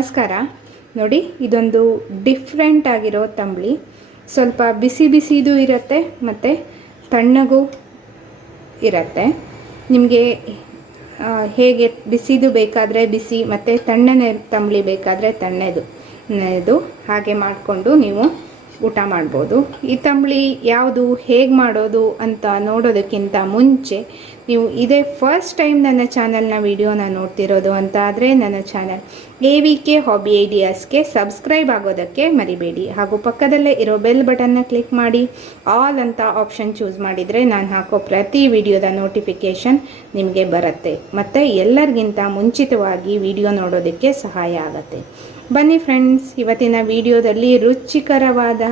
ನಮಸ್ಕಾರ. ನೋಡಿ, ಇದೊಂದು ಡಿಫ್ರೆಂಟ್ ಆಗಿರೋ ತಂಬಳಿ. ಸ್ವಲ್ಪ ಬಿಸಿ ಬಿಸಿದು ಇರುತ್ತೆ, ಮತ್ತು ತಣ್ಣಗೂ ಇರುತ್ತೆ. ನಿಮಗೆ ಹೇಗೆ ಬಿಸಿದು ಬೇಕಾದರೆ ಬಿಸಿ, ಮತ್ತು ತಣ್ಣನೆ ತಂಬಳಿ ಬೇಕಾದರೆ ತಣ್ಣದು ಹಾಗೆ ಮಾಡಿಕೊಂಡು ನೀವು ಊಟ ಮಾಡ್ಬೋದು. ಈ ತಂಬಳಿ ಯಾವುದು, ಹೇಗೆ ಮಾಡೋದು ಅಂತ ನೋಡೋದಕ್ಕಿಂತ ಮುಂಚೆ ನೀವು ಇದೇ ಫಸ್ಟ್ ಟೈಮ್ ನನ್ನ ಚಾನಲ್ನ ವಿಡಿಯೋನ ನೋಡ್ತಿರೋದು ಅಂತ ಆದರೆ ನನ್ನ channel A V K hobby ಐಡಿಯಾಸ್ಗೆ subscribe ಆಗೋದಕ್ಕೆ ಮರಿಬೇಡಿ. ಹಾಗೂ ಪಕ್ಕದಲ್ಲೇ ಇರೋ ಬೆಲ್ ಬಟನ್ನ ಕ್ಲಿಕ್ ಮಾಡಿ. ಆಲ್ ಅಂತ ಆಪ್ಷನ್ ಚೂಸ್ ಮಾಡಿದರೆ ನಾನು ಹಾಕೋ ಪ್ರತಿ ವಿಡಿಯೋದ ನೋಟಿಫಿಕೇಷನ್ ನಿಮಗೆ ಬರುತ್ತೆ. ಮತ್ತು ಎಲ್ಲರಿಗಿಂತ ಮುಂಚಿತವಾಗಿ ವಿಡಿಯೋ ನೋಡೋದಕ್ಕೆ ಸಹಾಯ ಆಗುತ್ತೆ. ಬನ್ನಿ ಫ್ರೆಂಡ್ಸ್ ಇವತ್ತಿನ ವಿಡಿಯೋದಲ್ಲಿ ರುಚಿಕರವಾದ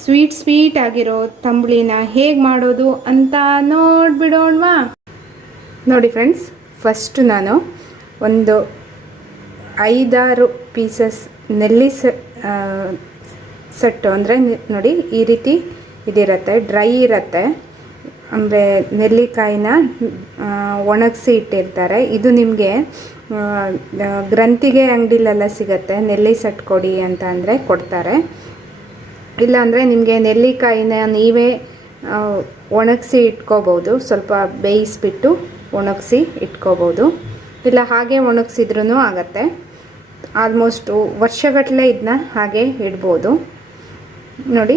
ಸ್ವೀಟ್ ಸ್ವೀಟ್ ಆಗಿರೋ ತಂಬುಳಿನ ಹೇಗೆ ಮಾಡೋದು ಅಂತ ನೋಡ್ಬಿಡೋಣವಾ? ನೋಡಿ ಫ್ರೆಂಡ್ಸ್ ಫಸ್ಟು ನಾನು ಒಂದು ಐದಾರು ಪೀಸಸ್ ನೆಲ್ಲಿ ಸೆಟ್ಟು ಅಂದರೆ ನೋಡಿ ಈ ರೀತಿ ಇದಿರುತ್ತೆ ಡ್ರೈ ಇರುತ್ತೆ. ಅಂದರೆ ನೆಲ್ಲಿಕಾಯಿನ ಒಣಗಿಸಿ ಇಟ್ಟಿರ್ತಾರೆ. ಇದು ನಿಮಗೆ ಗ್ರಂಥಿಗೆ ಅಂಗಡಿಲೆಲ್ಲ ಸಿಗುತ್ತೆ. ನೆಲ್ಲಿ ಸೆಟ್ ಕೊಡಿ ಅಂತ ಅಂದರೆ ಕೊಡ್ತಾರೆ. ಇಲ್ಲಾಂದರೆ ನಿಮಗೆ ನೆಲ್ಲಿಕಾಯಿನ ನೀವೇ ಒಣಗಿಸಿ ಇಟ್ಕೋಬೋದು. ಸ್ವಲ್ಪ ಬೇಯಿಸ್ಬಿಟ್ಟು ಒಣಗಿಸಿ ಇಟ್ಕೋಬೋದು. ಇಲ್ಲ, ಹಾಗೆ ಒಣಗಿಸಿದ್ರೂ ಆಗತ್ತೆ. ಆಲ್ಮೋಸ್ಟು ವರ್ಷಗಟ್ಟಲೆ ಇದನ್ನ ಹಾಗೆ ಇಡ್ಬೋದು. ನೋಡಿ,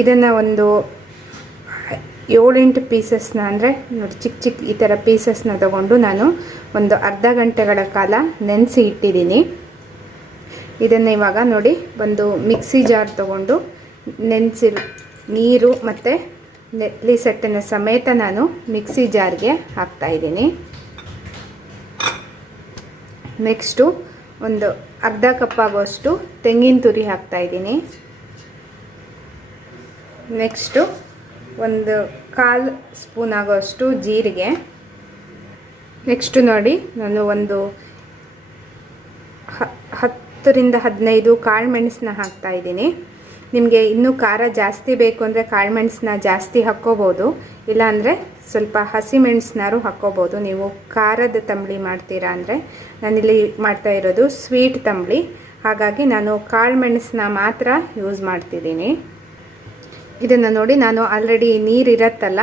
ಇದನ್ನು ಒಂದು ಏಳೆಂಟು ಪೀಸಸ್ನ ಅಂದರೆ ನೋಡಿ ಚಿಕ್ಕ ಚಿಕ್ಕ ಈ ಥರ ಪೀಸಸ್ನ ತಗೊಂಡು ನಾನು ಒಂದು ಅರ್ಧ ಗಂಟೆಗಳ ಕಾಲ ನೆನೆಸಿ ಇಟ್ಟಿದ್ದೀನಿ. ಇದನ್ನು ಇವಾಗ ನೋಡಿ ಒಂದು ಮಿಕ್ಸಿ ಜಾರ್ ತಗೊಂಡು ನೆನೆಸಿ ನೀರು ಮತ್ತು ನೆಲ್ಲಿ ಸೆಟ್ಟಿನ ಸಮೇತ ನಾನು ಮಿಕ್ಸಿ ಜಾರ್ಗೆ ಹಾಕ್ತಾಯಿದ್ದೀನಿ ನೆಕ್ಸ್ಟು ಒಂದು ಅರ್ಧ ಕಪ್ ಆಗೋಷ್ಟು ತೆಂಗಿನ ತುರಿ ಹಾಕ್ತಾಯಿದ್ದೀನಿ ನೆಕ್ಸ್ಟು ಒಂದು ಕಾಲು ಸ್ಪೂನ್ ಆಗೋಷ್ಟು ಜೀರಿಗೆ. ನೆಕ್ಸ್ಟು ನೋಡಿ, ನಾನು ಒಂದು ಹತ್ತರಿಂದ ಹದಿನೈದು ಕಾಳು ಮೆಣಸನ್ನ ಹಾಕ್ತಾಯಿದ್ದೀನಿ ನಿಮಗೆ ಇನ್ನೂ ಖಾರ ಜಾಸ್ತಿ ಬೇಕು ಅಂದರೆ ಕಾಳು ಮೆಣಸನ್ನ ಜಾಸ್ತಿ ಹಾಕ್ಕೋಬೋದು. ಇಲ್ಲಾಂದರೆ ಸ್ವಲ್ಪ ಹಸಿ ಮೆಣಸನ್ನಾರು ಹಾಕ್ಕೋಬೋದು. ನೀವು ಖಾರದ ತಂಬಳಿ ಮಾಡ್ತೀರಾ ಅಂದರೆ ನಾನಿಲ್ಲಿ ಮಾಡ್ತಾ ಇರೋದು ಸ್ವೀಟ್ ತಂಬಳಿ. ಹಾಗಾಗಿ ನಾನು ಕಾಳು ಮೆಣಸನ್ನ ಮಾತ್ರ ಯೂಸ್ ಮಾಡ್ತಿದ್ದೀನಿ. ಇದನ್ನು ನೋಡಿ ನಾನು ಆಲ್ರೆಡಿ ನೀರು ಇರತ್ತಲ್ಲ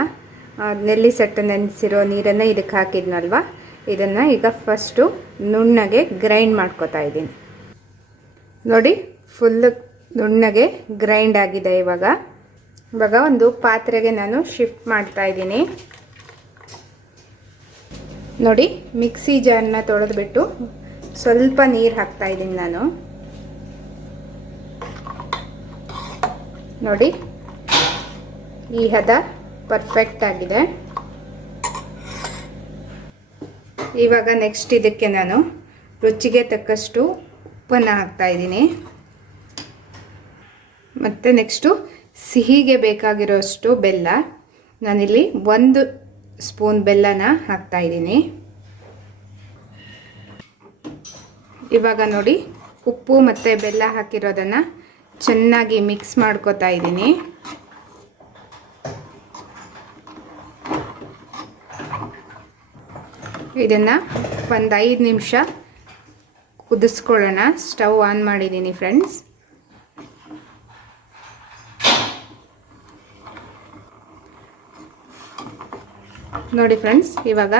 ನೆಲ್ಲಿ ಸೆಟ್ಟು ನೆನೆಸಿರೋ ನೀರನ್ನು ಇದಕ್ಕೆ ಹಾಕಿದ್ನಲ್ವ? ಇದನ್ನು ಈಗ ಫಸ್ಟು ನುಣ್ಣಗೆ ಗ್ರೈಂಡ್ ಮಾಡ್ಕೋತಾ ಇದ್ದೀನಿ. ನೋಡಿ ಫುಲ್ಲು ನುಣ್ಣಗೆ ಗ್ರೈಂಡ್ ಆಗಿದೆ ಇವಾಗ. ಇವಾಗ ಒಂದು ಪಾತ್ರೆಗೆ ನಾನು ಶಿಫ್ಟ್ ಮಾಡ್ತಾ ಇದ್ದೀನಿ. ನೋಡಿ, ಮಿಕ್ಸಿ ಜಾರ್ನ ತೊಳೆದ್ಬಿಟ್ಟು ಸ್ವಲ್ಪ ನೀರು ಹಾಕ್ತಾ ಇದ್ದೀನಿ ನಾನು. ನೋಡಿ ಈ ಹದ ಪರ್ಫೆಕ್ಟ್ ಆಗಿದೆ. ಇವಾಗ ನೆಕ್ಸ್ಟ್ ಇದಕ್ಕೆ ನಾನು ರುಚಿಗೆ ತಕ್ಕಷ್ಟು ಉಪ್ಪನ್ನು ಹಾಕ್ತಾಯಿದ್ದೀನಿ ಮತ್ತು ನೆಕ್ಸ್ಟು ಸಿಹಿಗೆ ಬೇಕಾಗಿರೋಷ್ಟು ಬೆಲ್ಲ ನಾನಿಲ್ಲಿ ಒಂದು ಸ್ಪೂನ್ ಬೆಲ್ಲನ ಹಾಕ್ತಾಯಿದ್ದೀನಿ ಇವಾಗ ನೋಡಿ ಉಪ್ಪು ಮತ್ತು ಬೆಲ್ಲ ಹಾಕಿರೋದನ್ನು ಚೆನ್ನಾಗಿ ಮಿಕ್ಸ್ ಮಾಡ್ಕೋತಾ ಇದ್ದೀನಿ. ಇದನ್ನು ಒಂದು ಐದು ನಿಮಿಷ ಕುದಿಸ್ಕೊಳ್ಳೋಣ. ಸ್ಟವ್ ಆನ್ ಮಾಡಿದ್ದೀನಿ ಫ್ರೆಂಡ್ಸ್. ನೋಡಿ ಫ್ರೆಂಡ್ಸ್, ಇವಾಗ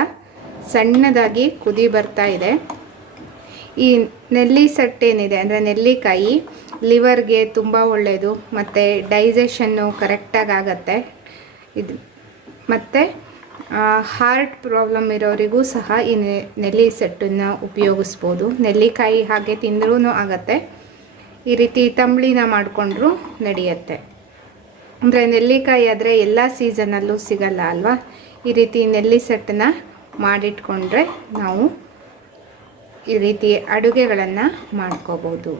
ಸಣ್ಣದಾಗಿ ಕುದಿ ಬರ್ತಾ ಇದೆ. ಈ ನೆಲ್ಲಿ ಸಟ್ಟೇನಿದೆ ಅಂದರೆ ನೆಲ್ಲಿಕಾಯಿ, ಲಿವರ್ಗೆ ತುಂಬ ಒಳ್ಳೆಯದು ಮತ್ತು ಡೈಜೆಷನ್ನು ಕರೆಕ್ಟಾಗಿ ಆಗತ್ತೆ. ಇದು ಮತ್ತು ಹಾರ್ಟ್ ಪ್ರಾಬ್ಲಮ್ ಇರೋರಿಗೂ ಸಹ ಈ ನೆಲ್ಲಿ ಸೆಟ್ಟನ್ನು ಉಪಯೋಗಿಸ್ಬೋದು. ನೆಲ್ಲಿಕಾಯಿ ಹಾಗೆ ತಿಂದ್ರೂ ಆಗತ್ತೆ. ಈ ರೀತಿ ತಂಬಳಿನ ಮಾಡಿಕೊಂಡ್ರೂ ನಡೆಯುತ್ತೆ. ಅಂದರೆ ನೆಲ್ಲಿಕಾಯಿ ಆದರೆ ಎಲ್ಲ ಸೀಸನಲ್ಲೂ ಸಿಗಲ್ಲ ಅಲ್ವಾ? ಈ ರೀತಿ ನೆಲ್ಲಿ ಸೆಟ್ಟನ್ನ ಮಾಡಿಟ್ಕೊಂಡ್ರೆ ನಾವು ಈ ರೀತಿ ಅಡುಗೆಗಳನ್ನು ಮಾಡ್ಕೋಬೋದು.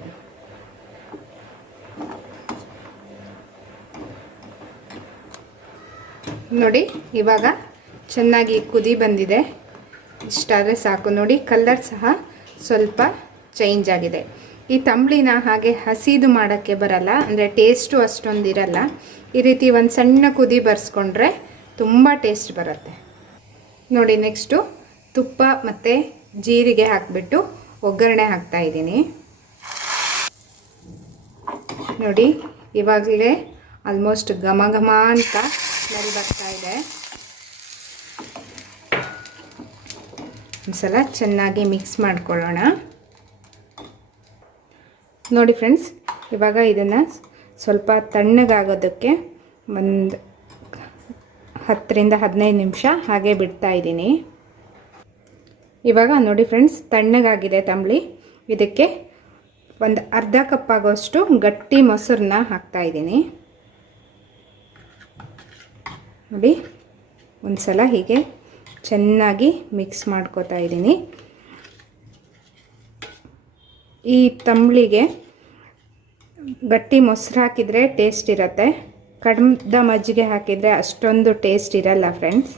ನೋಡಿ, ಇವಾಗ ಚೆನ್ನಾಗಿ ಕುದಿ ಬಂದಿದೆ. ಇಷ್ಟಾದರೆ ಸಾಕು. ನೋಡಿ ಕಲ್ಲರ್ ಸಹ ಸ್ವಲ್ಪ ಚೇಂಜ್ ಆಗಿದೆ. ಈ ತಂಬಳಿನ ಹಾಗೆ ಹಸಿದು ಮಾಡೋಕ್ಕೆ ಬರಲ್ಲ, ಅಂದರೆ ಟೇಸ್ಟು ಅಷ್ಟೊಂದು ಇರಲ್ಲ ಈ ರೀತಿ ಒಂದು ಸಣ್ಣ ಕುದಿ ಬರ್ಸ್ಕೊಂಡ್ರೆ ತುಂಬ ಟೇಸ್ಟ್ ಬರುತ್ತೆ. ನೋಡಿ, ನೆಕ್ಸ್ಟು ತುಪ್ಪ ಮತ್ತು ಜೀರಿಗೆ ಹಾಕಿಬಿಟ್ಟು ಒಗ್ಗರಣೆ ಹಾಕ್ತಾ ಇದ್ದೀನಿ. ನೋಡಿ, ಇವಾಗಲೇ ಆಲ್ಮೋಸ್ಟ್ ಘಮ ಘಮ ಅಂತ ಸ್ಮೆಲ್ ಬರ್ತಾ ಇದೆ. ಒಂದ್ಸಲ ಚೆನ್ನಾಗಿ ಮಿಕ್ಸ್ ಮಾಡ್ಕೊಳ್ಳೋಣ. ನೋಡಿ ಫ್ರೆಂಡ್ಸ್, ಇವಾಗ ಇದನ್ನು ಸ್ವಲ್ಪ ತಣ್ಣಗಾಗೋದಕ್ಕೆ ಒಂದು ಹತ್ತರಿಂದ ಹದಿನೈದು ನಿಮಿಷ ಹಾಗೆ ಬಿಡ್ತಾ ಇದ್ದೀನಿ. ಇವಾಗ ನೋಡಿ ಫ್ರೆಂಡ್ಸ್, ತಣ್ಣಗಾಗಿದೆ ತಂಬಳಿ. ಇದಕ್ಕೆ ಒಂದು ಅರ್ಧ ಕಪ್ ಆಗೋಷ್ಟು ಗಟ್ಟಿ ಮೊಸರನ್ನ ಹಾಕ್ತಾ ಇದ್ದೀನಿ. ನೋಡಿ ಒಂದು ಸಲ ಹೀಗೆ ಚೆನ್ನಾಗಿ ಮಿಕ್ಸ್ ಮಾಡ್ಕೋತಾ ಇದ್ದೀನಿ. ಈ ತಂಬಳಿಗೆ ಗಟ್ಟಿ ಮೊಸರು ಹಾಕಿದರೆ ಟೇಸ್ಟ್ ಇರುತ್ತೆ. ಕಡ್ಮದ ಮಜ್ಜಿಗೆ ಹಾಕಿದರೆ ಅಷ್ಟೊಂದು ಟೇಸ್ಟ್ ಇರಲ್ಲ ಫ್ರೆಂಡ್ಸ್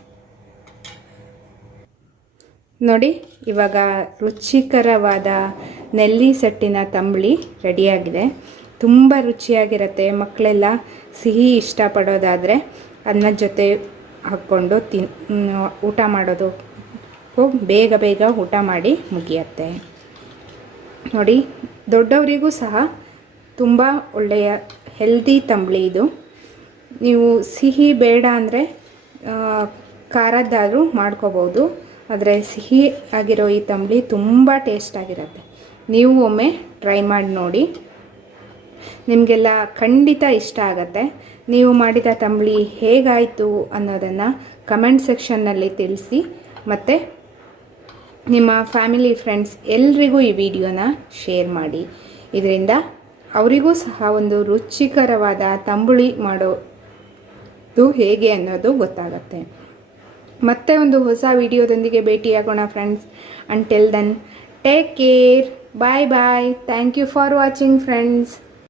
ನೋಡಿ, ಇವಾಗ ರುಚಿಕರವಾದ ನೆಲ್ಲಿ ಸಟ್ಟಿನ ತಂಬಳಿ ರೆಡಿಯಾಗಿದೆ. ತುಂಬ ರುಚಿಯಾಗಿರುತ್ತೆ. ಮಕ್ಕಳೆಲ್ಲ ಸಿಹಿ ಇಷ್ಟಪಡೋದಾದರೆ ಅನ್ನದ ಜೊತೆ ಹಾಕ್ಕೊಂಡು ತಿನ್ ಊಟ ಮಾಡೋದು. ಬೇಗ ಬೇಗ ಊಟ ಮಾಡಿ ಮುಗಿಯತ್ತೆ. ನೋಡಿ, ದೊಡ್ಡವರಿಗೂ ಸಹ ತುಂಬ ಒಳ್ಳೆಯ ಹೆಲ್ದಿ ತಂಬಳಿ ಇದು. ನೀವು ಸಿಹಿ ಬೇಡ ಅಂದರೆ ಖಾರದ್ದಾದರೂ ಮಾಡ್ಕೋಬೋದು. ಆದರೆ ಸಿಹಿ ಆಗಿರೋ ಈ ತಂಬಳಿ ತುಂಬ ಟೇಸ್ಟ್ ಆಗಿರುತ್ತೆ. ನೀವು ಒಮ್ಮೆ ಟ್ರೈ ಮಾಡಿ ನೋಡಿ. ನಿಮಗೆಲ್ಲ ಖಂಡಿತ ಇಷ್ಟ ಆಗತ್ತೆ. ನೀವು ಮಾಡಿದ ತಂಬಳಿ ಹೇಗಾಯಿತು ಅನ್ನೋದನ್ನು ಕಮೆಂಟ್ ಸೆಕ್ಷನ್ನಲ್ಲಿ ತಿಳಿಸಿ. ಮತ್ತು ನಿಮ್ಮ ಫ್ಯಾಮಿಲಿ ಫ್ರೆಂಡ್ಸ್ ಎಲ್ರಿಗೂ ಈ ವಿಡಿಯೋನ ಶೇರ್ ಮಾಡಿ. ಇದರಿಂದ ಅವರಿಗೂ ಸಹ ಒಂದು ರುಚಿಕರವಾದ ತಂಬುಳಿ ಮಾಡೋದು ಹೇಗೆ ಅನ್ನೋದು ಗೊತ್ತಾಗತ್ತೆ. ಮತ್ತೆ ಒಂದು ಹೊಸ ವಿಡಿಯೋದೊಂದಿಗೆ ಭೇಟಿಯಾಗೋಣ friends. Until then take care bye bye thank you for watching friends